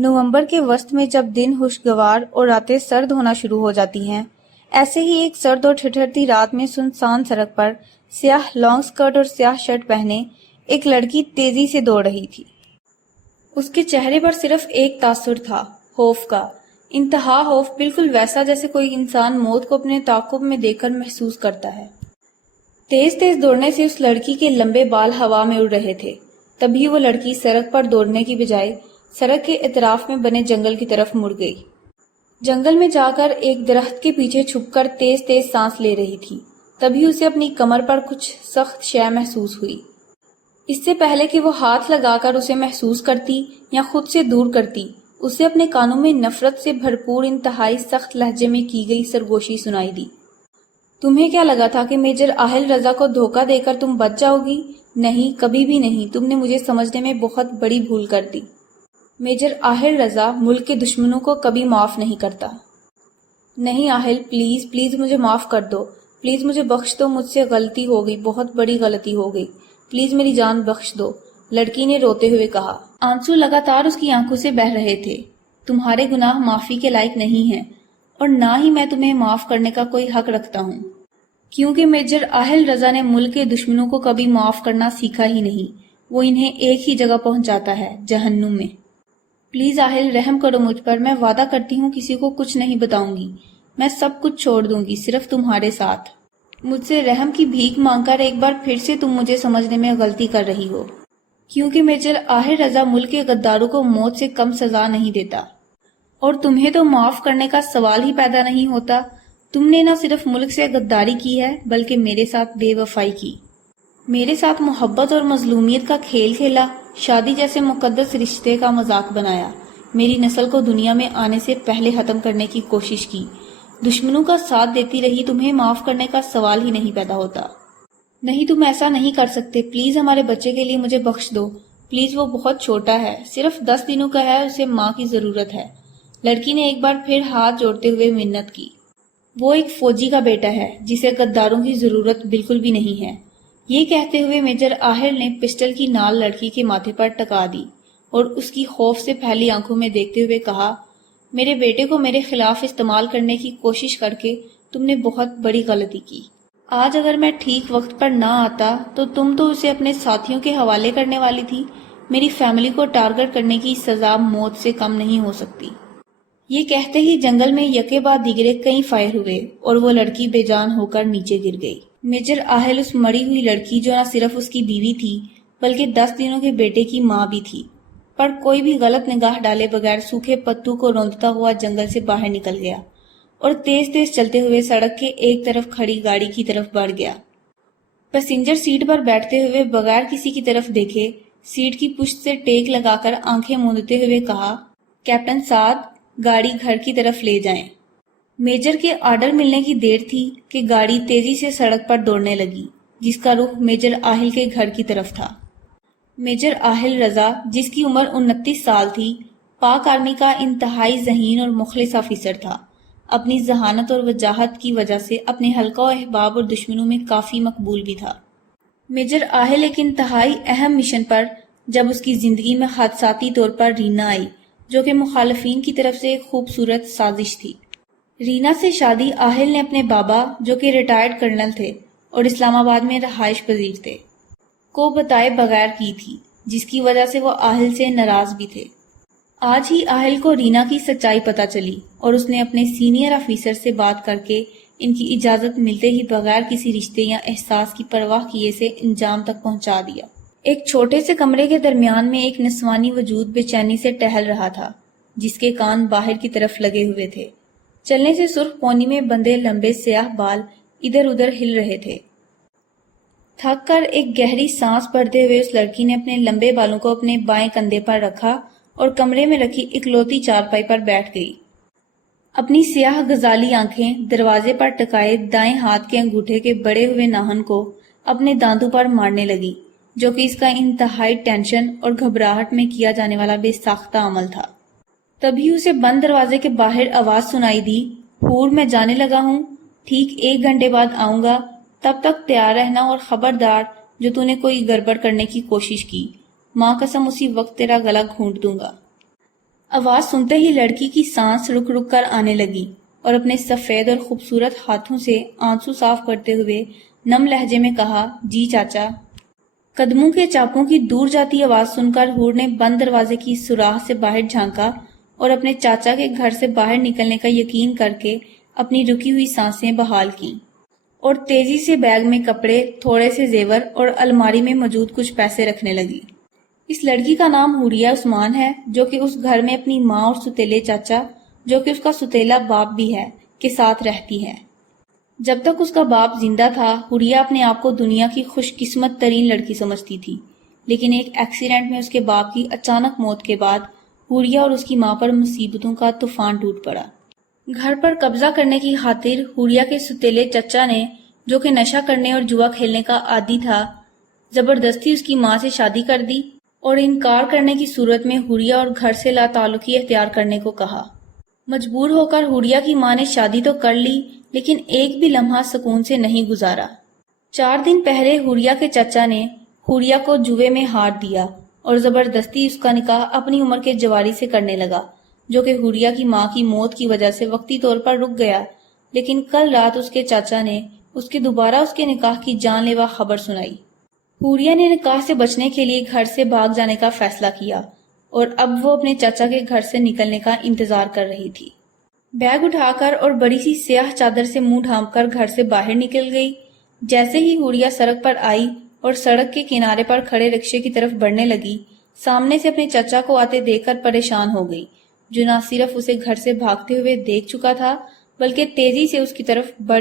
نومبر کے وسط میں جب دن خوشگوار اور راتیں سرد ہونا شروع ہو جاتی ہیں، ایسے ہی ایک سرد اور ٹھٹھرتی رات میں سنسان سڑک پر سیاہ لانگ سکرٹ اور سیاہ شرٹ پہنے ایک لڑکی تیزی سے دوڑ رہی تھی۔ اس کے چہرے پر صرف ایک تاثر تھا، خوف کا، انتہا خوف، بالکل ویسا جیسے کوئی انسان موت کو اپنے تعاقب میں دیکھ کر محسوس کرتا ہے۔ تیز تیز دوڑنے سے اس لڑکی کے لمبے بال ہوا میں اڑ رہے تھے۔ تبھی وہ لڑکی سڑک پر دوڑنے کی بجائے سڑک کے اطراف میں بنے جنگل کی طرف مڑ گئی۔ جنگل میں جا کر ایک درخت کے پیچھے چھپ کر تیز تیز سانس لے رہی تھی۔ تبھی اسے اپنی کمر پر کچھ سخت شے محسوس ہوئی۔ اس سے پہلے کہ وہ ہاتھ لگا کر اسے محسوس کرتی یا خود سے دور کرتی، اسے اپنے کانوں میں نفرت سے بھرپور انتہائی سخت لہجے میں کی گئی سرگوشی سنائی دی۔ تمہیں کیا لگا تھا کہ میجر آہل رضا کو دھوکہ دے کر تم بچ جاؤ گی؟ نہیں، کبھی بھی نہیں۔ تم نے مجھے سمجھنے میں بہت بڑی بھول کر دی۔ میجر آہل رضا ملک کے دشمنوں کو کبھی معاف نہیں کرتا۔ نہیں آہل، پلیز پلیز مجھے معاف کر دو، پلیز مجھے بخش دو، مجھ سے غلطی ہو گئی، بہت بڑی غلطی ہو گئی، پلیز میری جان بخش دو، لڑکی نے روتے ہوئے کہا۔ آنسو لگاتار اس کی آنکھوں سے بہہ رہے تھے۔ تمہارے گناہ معافی کے لائق نہیں ہیں، اور نہ ہی میں تمہیں معاف کرنے کا کوئی حق رکھتا ہوں، کیونکہ میجر آہل رضا نے ملک کے دشمنوں کو کبھی معاف کرنا سیکھا ہی نہیں۔ وہ انہیں ایک ہی جگہ پہنچاتا ہے، جہنم میں۔ پلیز آہل، رحم کرو مجھ پر، میں وعدہ کرتی ہوں کسی کو کچھ نہیں بتاؤں گی، میں سب کچھ چھوڑ دوں گی، صرف تمہارے ساتھ۔ مجھ سے رحم کی بھیک مانگ کر ایک بار پھر سے تم مجھے سمجھنے میں غلطی کر رہی ہو، کیونکہ میجر آہل رضا ملک کے غداروں کو موت سے کم سزا نہیں دیتا، اور تمہیں تو معاف کرنے کا سوال ہی پیدا نہیں ہوتا۔ تم نے نہ صرف ملک سے غداری کی ہے، بلکہ میرے ساتھ بے وفائی کی، میرے ساتھ محبت اور مظلومیت کا کھیل کھیلا، شادی جیسے مقدس رشتے کا مذاق بنایا، میری نسل کو دنیا میں آنے سے پہلے ختم کرنے کی کوشش کی، دشمنوں کا ساتھ دیتی رہی۔ تمہیں معاف کرنے کا سوال ہی نہیں پیدا ہوتا۔ نہیں، تم ایسا نہیں کر سکتے، پلیز ہمارے بچے کے لیے مجھے بخش دو، پلیز، وہ بہت چھوٹا ہے، صرف 10 دنوں کا ہے، اسے ماں کی ضرورت ہے۔ لڑکی نے ایک بار پھر ہاتھ جوڑتے ہوئے منت کی۔ وہ ایک فوجی کا بیٹا ہے جسے غداروں کی ضرورت بالکل بھی نہیں ہے۔ یہ کہتے ہوئے میجر آہل نے پسٹل کی نال لڑکی کے ماتھے پر ٹکا دی اور اس کی خوف سے پھیلی آنکھوں میں دیکھتے ہوئے کہا، میرے بیٹے کو میرے خلاف استعمال کرنے کی کوشش کر کے تم نے بہت بڑی غلطی کی۔ آج اگر میں ٹھیک وقت پر نہ آتا تو تم تو اسے اپنے ساتھیوں کے حوالے کرنے والی تھی۔ میری فیملی کو ٹارگٹ کرنے کی سزا موت سے کم نہیں ہو سکتی۔ یہ کہتے ہی جنگل میں یکے بعد دیگرے کئی فائر ہوئے اور وہ لڑکی بے جان ہو کر نیچے گر گئی۔ میجر آہل اس مری ہوئی لڑکی جو نہ صرف اس کی بیوی تھی بلکہ 10 دنوں کے بیٹے کی ماں بھی تھی، پر کوئی بھی غلط نگاہ ڈالے بغیر سوکھے پتوں کو روندتا ہوا جنگل سے باہر نکل گیا اور تیز تیز چلتے ہوئے سڑک کے ایک طرف کھڑی گاڑی کی طرف بڑھ گیا۔ پیسنجر سیٹ پر بیٹھتے ہوئے بغیر کسی کی طرف دیکھے سیٹ کی پشت سے ٹیک لگا کر آنکھیں موندتے ہوئے کہا، کیپٹن سعد، گاڑی گھر کی طرف لے جائیں۔ میجر کے آرڈر ملنے کی دیر تھی کہ گاڑی تیزی سے سڑک پر دوڑنے لگی، جس کا رخ میجر آہل کے گھر کی طرف تھا۔ میجر آہل رضا، جس کی عمر 29 سال تھی، پاک آرمی کا انتہائی ذہین اور مخلص آفیسر تھا۔ اپنی ذہانت اور وجاہت کی وجہ سے اپنے حلقہ و احباب اور دشمنوں میں کافی مقبول بھی تھا۔ میجر آہل ایک انتہائی اہم مشن پر جب اس کی زندگی میں حادثاتی طور پر رینا آئی، جو کہ مخالفین کی طرف سے ایک خوبصورت سازش تھی۔ رینا سے شادی آہل نے اپنے بابا، جو کہ ریٹائرڈ کرنل تھے اور اسلام آباد میں رہائش پذیر تھے، کو بتائے بغیر کی تھی، جس کی وجہ سے وہ آہل سے ناراض بھی تھے۔ آج ہی آہل کو رینا کی سچائی پتہ چلی اور اس نے اپنے سینئر آفیسر سے بات کر کے ان کی اجازت ملتے ہی بغیر کسی رشتے یا احساس کی پرواہ کیے سے انجام تک پہنچا دیا۔ ایک چھوٹے سے کمرے کے درمیان میں ایک نسوانی وجود بے چینی سے ٹہل رہا تھا، جس کے کان باہر کی طرف لگے ہوئے تھے۔ چلنے سے سرخ پونی میں بندھے لمبے سیاہ بال ادھر ادھر ہل رہے تھے۔ تھک کر ایک گہری سانس بھرتے ہوئے اس لڑکی نے اپنے لمبے بالوں کو اپنے بائیں کندھے پر رکھا اور کمرے میں رکھی اکلوتی چارپائی پر بیٹھ گئی۔ اپنی سیاہ غزالی آنکھیں دروازے پر ٹکائے دائیں ہاتھ کے انگوٹھے کے بڑے ہوئے ناخن کو اپنے دانتوں پر مارنے لگی، جو کہ اس کا انتہائی ٹینشن اور گھبراہٹ میں کیا جانے والا بے ساختہ عمل تھا۔ تبھی اسے بند دروازے کے باہر آواز سنائی دی، حور، میں جانے لگا ہوں، ٹھیک 1 گھنٹے بعد آؤں گا، تب تک تیار رہنا، اور خبردار جو تو نے کوئی گڑبڑ کرنے کی کوشش کی، ماں قسم اسی وقت تیرا گلا گھونٹ دوں گا۔ آواز سنتے ہی لڑکی کی سانس رک رک کر آنے لگی اور اپنے سفید اور خوبصورت ہاتھوں سے آنسو صاف کرتے ہوئے نم لہجے میں کہا، جی چاچا۔ قدموں کے چاپوں کی دور جاتی آواز سن کر حور نے بند دروازے کی سوراخ سے باہر جھانکا اور اپنے چاچا کے گھر سے باہر نکلنے کا یقین کر کے اپنی رکی ہوئی سانسیں بحال کیں اور تیزی سے بیگ میں کپڑے، تھوڑے سے زیور اور الماری میں موجود کچھ پیسے رکھنے لگی۔ اس لڑکی کا نام حوریہ عثمان ہے، جو کہ اس گھر میں اپنی ماں اور ستیلے چاچا، جو کہ اس کا ستیلا باپ بھی ہے، کے ساتھ رہتی ہے۔ جب تک اس کا باپ زندہ تھا، حوریہ اپنے آپ کو دنیا کی خوش قسمت ترین لڑکی سمجھتی تھی، لیکن ایک ایکسیڈنٹ میں اس کے باپ کی اچانک موت کے بعد حوریہ اور اس کی ماں پر مصیبتوں کا طوفان ٹوٹ پڑا۔ گھر پر قبضہ کرنے کی خاطر حوریہ کے ستیلے چچا نے، جو کہ نشہ کرنے اور جوا کھیلنے کا عادی تھا، زبردستی اس کی ماں سے شادی کر دی اور انکار کرنے کی صورت میں حوریہ اور گھر سے لا تعلقی اختیار کرنے کو کہا۔ مجبور ہو کر حوریہ کی ماں نے شادی تو کر لی، لیکن ایک بھی لمحہ سکون سے نہیں گزارا۔ 4 دن پہلے حوریہ کے چچا نے حوریہ کو جوے میں ہار دیا اور زبردستی اس کا نکاح اپنی عمر کے جواری سے کرنے لگا، جو کہ حوریہ کی ماں کی موت کی وجہ سے وقتی طور پر رک گیا، لیکن کل رات اس کے چاچا نے اس کے دوبارہ اس کے نکاح کی جان لیوا خبر سنائی۔ حوریہ نے نکاح سے بچنے کے لیے گھر سے بھاگ جانے کا فیصلہ کیا اور اب وہ اپنے چاچا کے گھر سے نکلنے کا انتظار کر رہی تھی۔ بیگ اٹھا کر اور بڑی سی سیاہ چادر سے منہ ڈھانپ کر گھر سے باہر نکل گئی۔ جیسے ہی حوریہ سڑک پر آئی اور سڑک کے کنارے پر کھڑے رکشے کی طرف بڑھنے لگی، سامنے سے اپنے چچا کو آتے دیکھ کر پریشان ہو گئی، جو نہ صرف اسے گھر سے بھاگتے ہوئے دیکھ چکا تھا بلکہ تیزی سے اس کی طرف بڑھ